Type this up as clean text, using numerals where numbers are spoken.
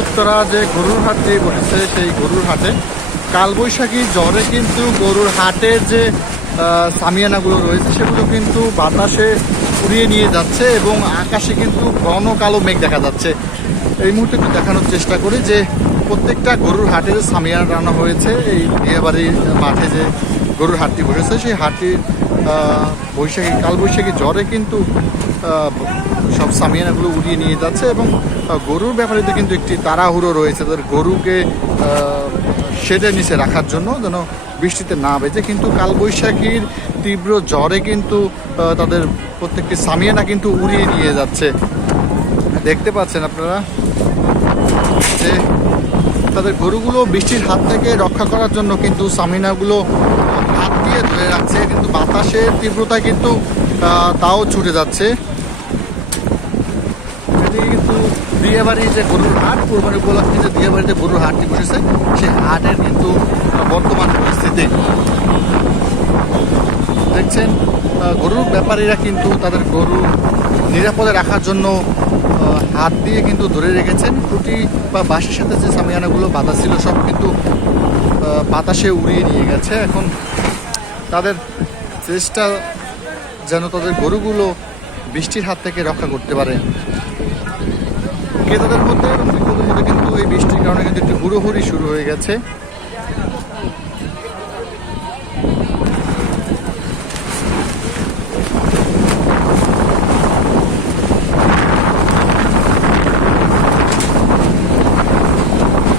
উত্তরা যে গরুর হাটটি বসেছে সেই গরুর হাটে কালবৈশাখী জ্বরে কিন্তু গরুর হাটের যে সামিয়ানাগুলো রয়েছে সেগুলো কিন্তু বাতাসে উড়িয়ে নিয়ে যাচ্ছে এবং আকাশে কিন্তু ঘন কালো মেঘ দেখা যাচ্ছে। এই মুহূর্তে একটু দেখানোর চেষ্টা করি যে প্রত্যেকটা গরুর হাটে যে সামিয়ানা টানা হয়েছে এই বিয়েবাড়ির মাঠে যে গরুর হাটটি বসেছে সেই হাটটির কালবৈশাখী জ্বরে কিন্তু সব সামিয়ানাগুলো উড়িয়ে নিয়ে যাচ্ছে এবং গরুর ব্যাপারে কিন্তু একটি তাড়াহুড়ো রয়েছে তাদের গরুকে শেডের নিচে রাখার জন্য যেন বৃষ্টিতে না বেজে। কিন্তু কালবৈশাখীর তীব্র জ্বরে কিন্তু তাদের প্রত্যেকটি সামিয়ানা কিন্তু উড়িয়ে নিয়ে যাচ্ছে। দেখতে পাচ্ছেন আপনারা যে তাদের গরুগুলো বৃষ্টির হাত থেকে রক্ষা করার জন্য কিন্তু সামিয়ানাগুলো হাত দিয়ে ধরে রাখছে, কিন্তু বাতাসের তীব্রতায় কিন্তু তাও ছুটে যাচ্ছে। কিন্তু বিয়েবাড়ির যে গরুর হাট কোরবানি উপলক্ষে যে বিয়েবাড়িতে গরুর হাটটি বসেছে সেই হাটের কিন্তু বর্তমান পরিস্থিতি দেখছেন। গরুর ব্যাপারীরা কিন্তু তাদের গরু নিরাপদে রাখার জন্য হাত দিয়ে কিন্তু ধরে রেখেছেন। খুঁটি বা বাঁশের সাথে যে সামিয়ানাগুলো বাঁধা ছিল সব কিন্তু বাতাসে উড়িয়ে নিয়ে গেছে। এখন তাদের চেষ্টা যেন তাদের গরুগুলো বৃষ্টির হাত থেকে রক্ষা করতে পারে। ক্রেতাদের মধ্যে এবং বিক্রেতাদের মধ্যে কিন্তু এই বৃষ্টির কারণে কিন্তু একটু হুড়োহুড়ি শুরু হয়ে গেছে।